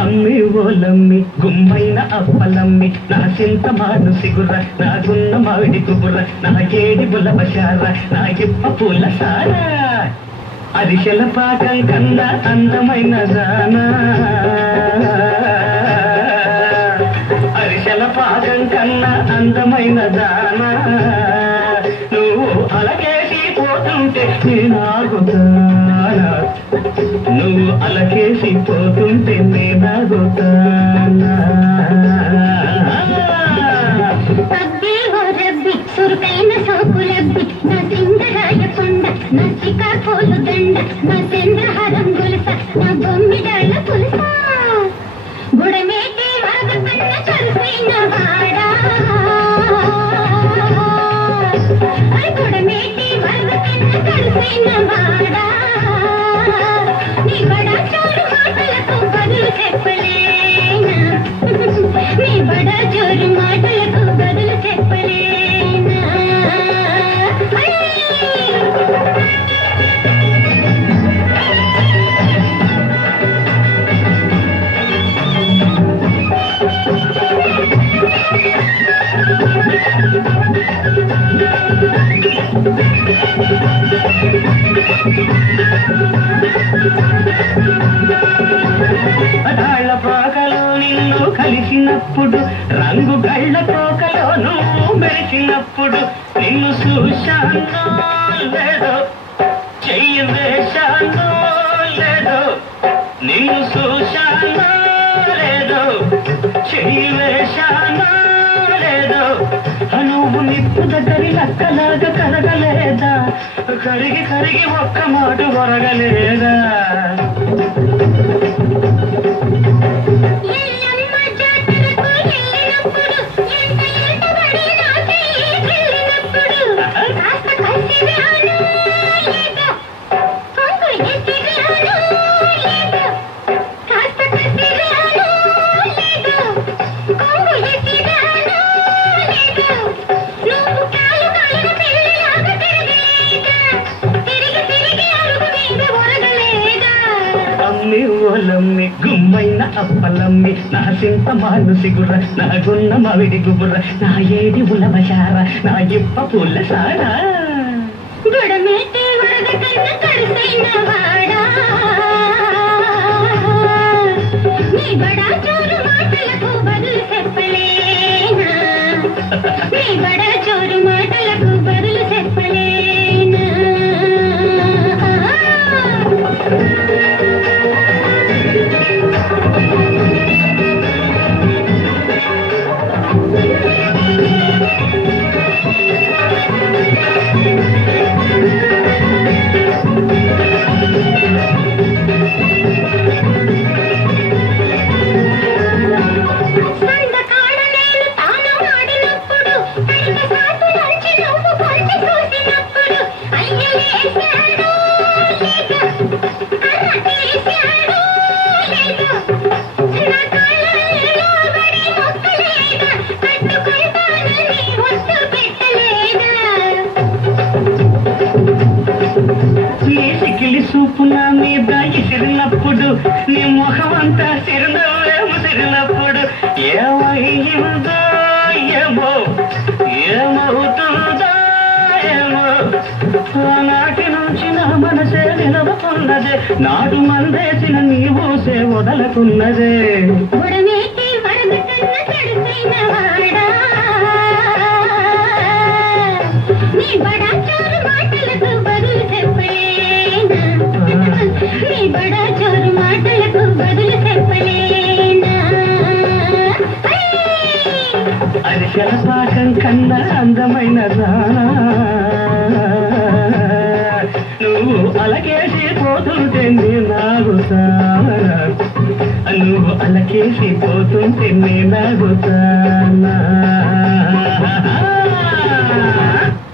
అమ్మి ఓలమ్మి గుమ్మైన అప్పలమ్మి నా చింత మాను సిగుర్ర నాగున్న మావిడి కుబుర్ర నా ఏడి బులబషార నా ఇప్ప పూల సారా అరిశల పాకం కన్నా అందమైన జానా అరిశల పాకం కన్నా అందమైన జానా నువ్వు అలకేసి పోతుంటే నేను ఆగుతానా నువ్వు అలకేసి పోతుంటే నేను ఆగుతానా సురుకైన సోకులబ్బి నా సింగరాయ కొండ నా శ్రీకాకోలు దండ నా చంద్రహారం గొలుస నా బొమ్మిడాళ్ళ పులుస గుడమేటి వరద కన్న కరుసైన వాడా గుడమేటి వరద కన్న కరుసైన వాడా నీ బడా చోరు మాటలకు బదులు చెప్పలేనా నీ బడా చోరు మాటలకు బదులు చెప్పలేనా అడాళ్ళ పాకలో నిన్ను కలిసినప్పుడు రంగు గళ్ళ తోకలో నువ్వు మెరిసినప్పుడు నిన్ను చూశానో లేదో చెయ్యి వేశానో లేదో నిన్ను చూశానో లేదో చెయ్యి వేశానో లేదో నువ్వు నిప్పు దగ్గరి లక్కలాగా కరగలేదా కరిగి కరిగి ఒక్క మాట వరగలేదా ఓలమ్మి గుమ్మైన అప్పలమ్మి నా చింత మాను సిగుర్ర నాగున్న మావిడి గుబుర్ర నా ఏడి ఉలబషార నా ఇప్ప పూల సారా గుడమేటి వరద కన్న కరుసైన వాడా నీ బడా చోరు మాటలకు బదులు చెప్పలేనా నీ బడా చోరు మాటలకు బదులు చెప్పలేనా చూపు నా మీద ఇసిరినప్పుడు నీ ముఖమంతా సిరినవ్వేమో సిరినప్పుడు ఏమయ్యిందో ఏమో ఏమవుతుందో ఏమో నాటి నుంచి నా మనసే నిలవకున్నదే నాటు మందేసిన నీ ఊసే వదలకున్నదే నీ బడా చోరు మాటలకు బదులు చెప్పలేనా నీ బడా చోరు మాటలకు బదులు చెప్పలేనా అరిశల పాకం కన్నా అందమైన రానా నువ్వు అలకేసి పోతుంటే నేనాగుతానా నువ్వు అలకేసి పోతుంటే నేనాగుతానా